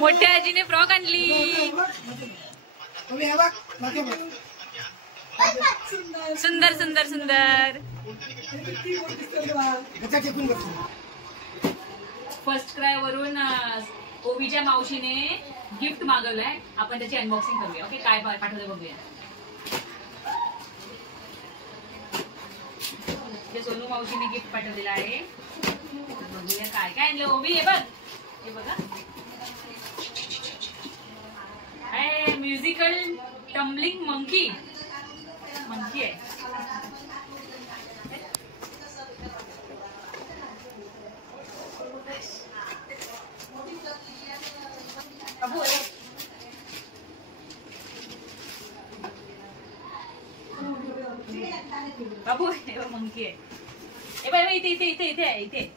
मोठ्या आजीने फ्रॉक आणली. सुंदर सुंदर सुंदर. फर्स्ट क्राय वरून ओवीच्या मावशीने गिफ्ट मागवलंय. आपण त्याची अनबॉक्सिंग करूया. ओके, काय पाठवलं बघूया. सोनू मावशीने गिफ्ट पाठवलेलं आहे. बघूया काय काय आणलं ओवी. हे बघ, हे बघा, म्युझिकल टम्बलिंग मंकी आहे. बाबू हे मंकी आहे. हे बघ, इथे इथे इथे इथे आहे, इथे.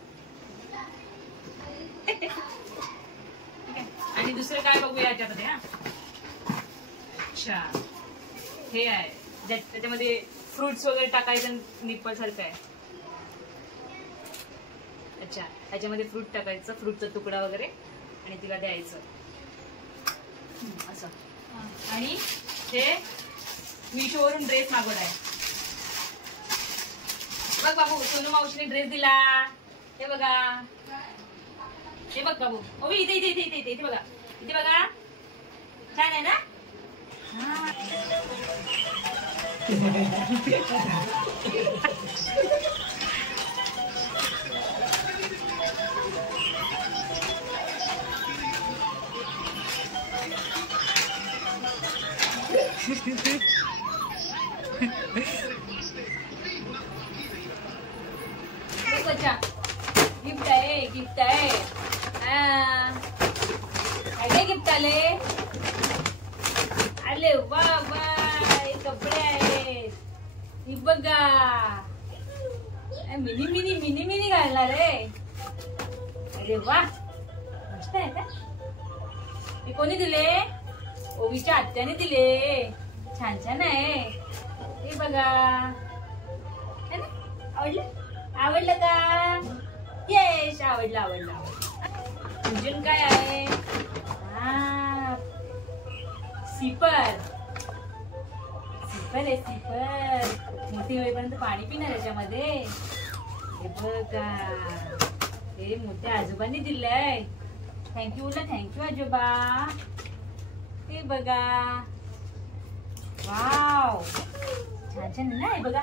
आणि दुसरं काय बघूया याच्यामध्ये. हा, अच्छा, हे आहे त्याच्यामध्ये फ्रुट्स वगैरे टाकायचं, निप्पल सारखं आहे. अच्छा, ह्याच्यामध्ये फ्रूट टाकायचं, फ्रूटचा तुकडा वगैरे, आणि तिला द्यायचं असं. आणि हे मीशोवरून ड्रेस मागवला आहे. बघ बाबू, सोनू मावशीने ड्रेस दिला. हे बघा, हे बघ बाबू. ओवी इथे इथे इथे इथे इथे बघा, इथे बघा, छान आहे ना. गिफ्ट आहे, गिफ्ट आहे. काय गिफ्ट आले. अरे वा वा, हे कपडे आहेत. ही बघा, मिनी मिनी मिनी मिनी घालणार आहे. अरे वा, मस्त आहे का. हे कोणी दिले. ओवीच्या आत्याने दिले. छान छान आहे. हे बघा, आवडलं आवडलं का. येस, आवडलं आवडलं. अजून काय आहे. सिपर, सिपर आहे, सिपर. मोठी होईपर्यंत पाणी पिणार याच्यामध्ये. हे बघा, हे मोठ्या आजोबांनी दिलंय. थँक्यू बोला, थँक्यू आजोबा. हे बघा, वाव, छान छान ना. हे बघा,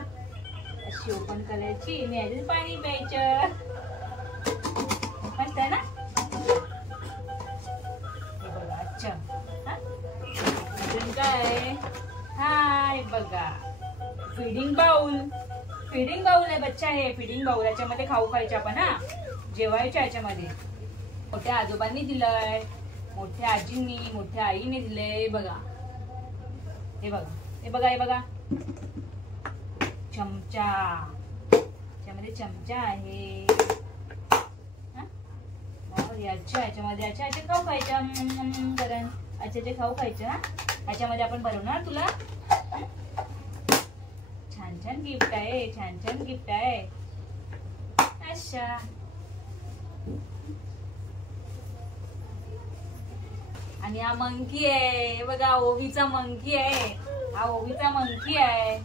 अशी ओपन करायची, मी अजून पाणी प्यायचं. मस्त आहे ना. हे बघा, अच्छा. अजून काय. हाय बघा, फीडिंग बाउल. फीडिंग बाउल आहे बच्चा, हे फीडिंग बाउल. याच्यामध्ये खाऊ खायचे आपण. हा, जेवायच्या याच्यामध्ये. मोठ्या आजोबांनी दिलंय, मोठ्या आजींनी, मोठ्या आईने दिलंय. बघा, हे बघा, हे बघा, हे बघा, चमचा. याच्यामध्ये चमचा आहे. याच्यामध्ये याचे खाऊ खायच्या. करण अच्छा, खाऊ खायचं ना. ह्याच्यामध्ये आपण बनवणार तुला. छान छान गिफ्ट आहे, छान छान गिफ्ट आहे. अच्छा, आणि हा मंकी आहे. हे बघा, ओवीचा मंकी आहे. हा ओवीचा मंकी आहे.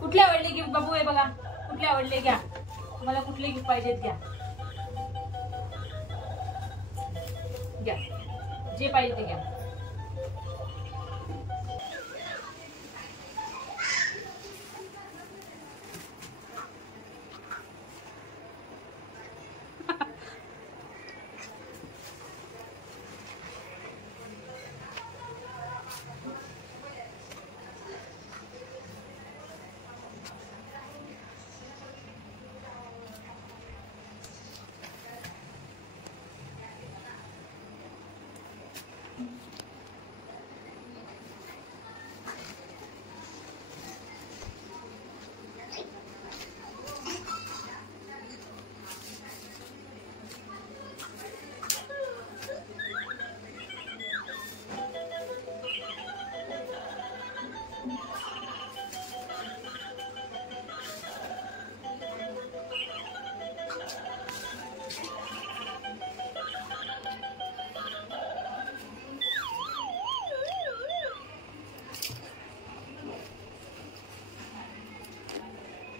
कुठले आवडले गिफ्ट बाबू. हे बघा, कुठले आवडले घ्या. तुम्हाला कुठले गिफ्ट पाहिजेत घ्या, घ्या, जे पाहिजे ते घ्या.